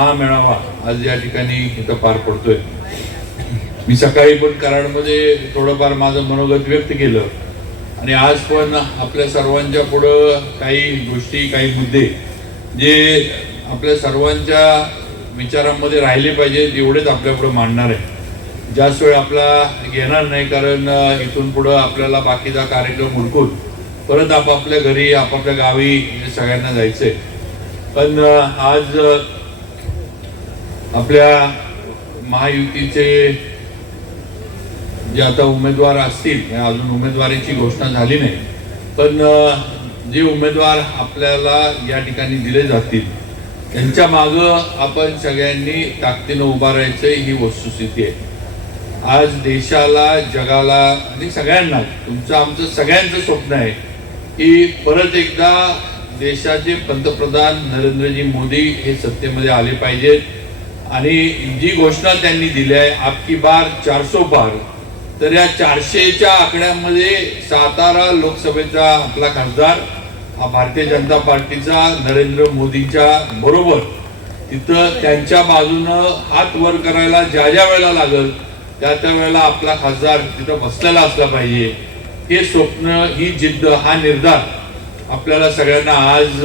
महामेळावा आज या ठिकाणी इथं पार पडतोय. मी सकाळी पण कराडमध्ये थोडंफार माझं मनोगत व्यक्त केलं. आणि आज पण आपल्या सर्वांच्या पुढं काही गोष्टी काही मुद्दे जे आपल्या सर्वांच्या विचारांमध्ये राहिले पाहिजेत एवढेच आपल्या पुढे मांडणार आहे. जास्त वेळ आपला घेणार नाही कारण इथून पुढं आपल्याला बाकीचा कार्यक्रम उडकून परत आपापल्या घरी आपापल्या गावी सगळ्यांना जायचं आहे पण आज आपल्या महायुतीचे जे आता उमेदवार असतील हे अजून उमेदवारीची घोषणा झाली नाही. पण जे उमेदवार आपल्याला या ठिकाणी दिले जातील त्यांच्या मागं आपण सगळ्यांनी ताकदीनं उभा राहायचं ही वस्तुस्थिती आहे. आज देशाला जगाला आणि सगळ्यांना तुमचं आमचं सगळ्यांचं स्वप्न आहे की परत एकदा देशाचे पंतप्रधान नरेंद्रजी मोदी हे सत्तेमध्ये आले पाहिजेत. आणि जी घोषणा त्यांनी दिली आहे आपकी बार चारसो पार तर या चारशेच्या आकड्यामध्ये सातारा लोकसभेचा आपला खासदार हा भारतीय जनता पार्टीचा नरेंद्र मोदींच्या बरोबर तिथं त्यांच्या बाजूनं हात वर करायला ज्या ज्या वेळेला लागल त्या त्या वेळेला आपला खासदार तिथं बसलेला असला पाहिजे. हे स्वप्न ही जिद्द हा निर्धार आपल्याला सगळ्यांना आज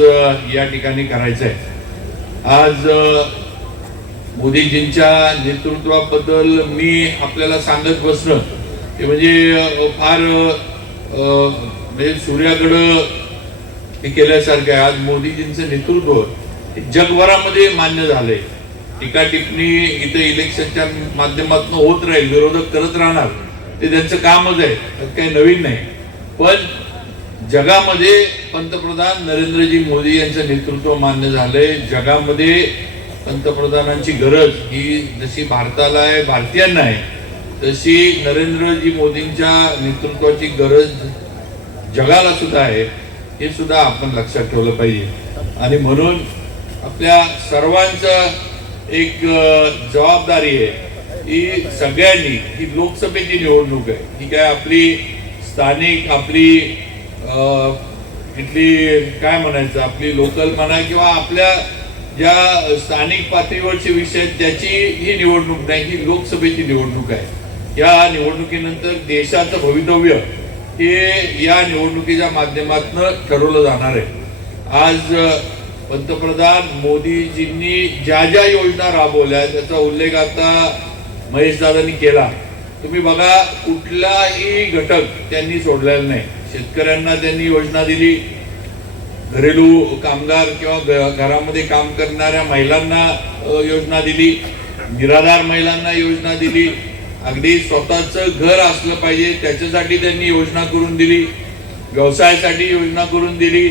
या ठिकाणी करायचं आहे आज मोदीजींच्या नेतृत्वाबद्दल मी आपल्याला सांगत बसणं ते म्हणजे फार म्हणजे सूर्याकडं हे केल्यासारखं आहे. आज मोदीजींचं नेतृत्व हे जगभरामध्ये मान्य झालंय. टीका टिप्पणी इथं इलेक्शनच्या माध्यमातून होत राहील विरोधक करत राहणार ते त्यांचं कामच आहे. काही नवीन नाही. पण जगामध्ये पंतप्रधान नरेंद्रजी मोदी यांचं नेतृत्व मान्य झालंय. जगामध्ये पंतप्रधानांची गरज ही जशी भारताला आहे भारतीयांना आहे तशी नरेंद्रजी मोदींच्या नेतृत्वाची गरज जगाला सुद्धा आहे हे सुद्धा आपण लक्षात ठेवलं पाहिजे. आणि म्हणून आपल्या सर्वांचं एक जबाबदारी आहे की सगळ्यांनी ही लोकसभेची निवडणूक आहे ही काय आपली स्थानिक आपली इथली काय म्हणायचं आपली लोकल म्हणा किंवा आपल्या ज्या स्थानिक पातळीवरचे विषय आहेत, त्याची ही निवडणूक नाही ही लोकसभेची निवडणूक आहे. या निवडणुकीनंतर देशाचं भवितव्य हे या निवडणुकीच्या माध्यमातून ठरवलं जाणार आहे. आज पंतप्रधान मोदीजींनी ज्या ज्या योजना राबवल्या त्याचा उल्लेख आता महेश दादांनी केला. तुम्ही बघा कुठलाही घटक त्यांनी सोडलेला नाही. शेतकऱ्यांना त्यांनी योजना दिली घरेलू कामगार किंवा घरामध्ये काम करणाऱ्या महिलांना योजना दिली निराधार महिलांना योजना दिली. अगदी स्वतःच घर असलं पाहिजे त्याच्यासाठी त्यांनी योजना करून दिली. व्यवसायासाठी योजना करून दिली.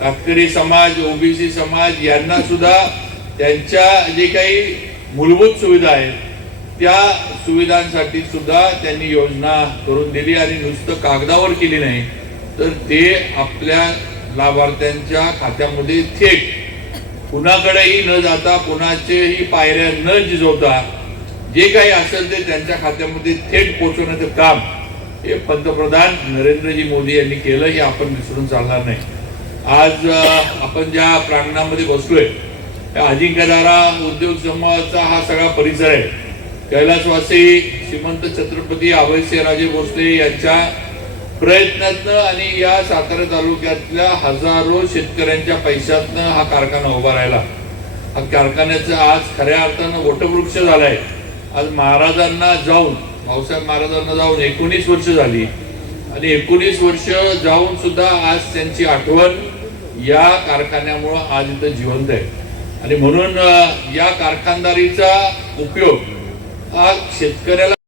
कातकरी समाज ओबीसी समाज यांना सुद्धा त्यांच्या जे काही मूलभूत सुविधा आहेत त्या सुविधांसाठी सुद्धा त्यांनी योजना करून दिली आणि नुसतं कागदावर केली नाही. तर ते आपल्या लाभार्थ्यांच्या खात्यामध्ये थेट. कुणाकडेही न जाता कुणाचेही पायऱ्या न जिजवता जे काही असेल ते त्यांच्या खात्यामध्ये थेट पोहोचवण्याचं काम हे पंतप्रधान नरेंद्रजी मोदी यांनी केलं हे आपण विसरून चालणार नाही. आज आपण ज्या प्रांगणामध्ये बसलोय त्या अजिंक्यदारा उद्योग समूहाचा हा सगळा परिसर आहे. कैलासवासी श्रीमंत छत्रपती अभयसिंहराजे भोसले यांच्या प्रयत्नातनं आणि या सातारा तालुक्यातल्या हजारो शेतकऱ्यांच्या पैशातनं हा कारखाना उभा राहिला. हा कारखान्याचा आज खऱ्या अर्थानं वटवृक्ष झालाय. आज महाराजांना जाऊन भाऊसाहेब महाराजांना जाऊन एकोणीस वर्ष झाली. आणि एकोणीस वर्ष जाऊन सुद्धा आज त्यांची आठवण या कारखान्यामुळं आज इथं जिवंत आहे. आणि म्हणून या कारखानदारीचा उपयोग हा शेतकऱ्याला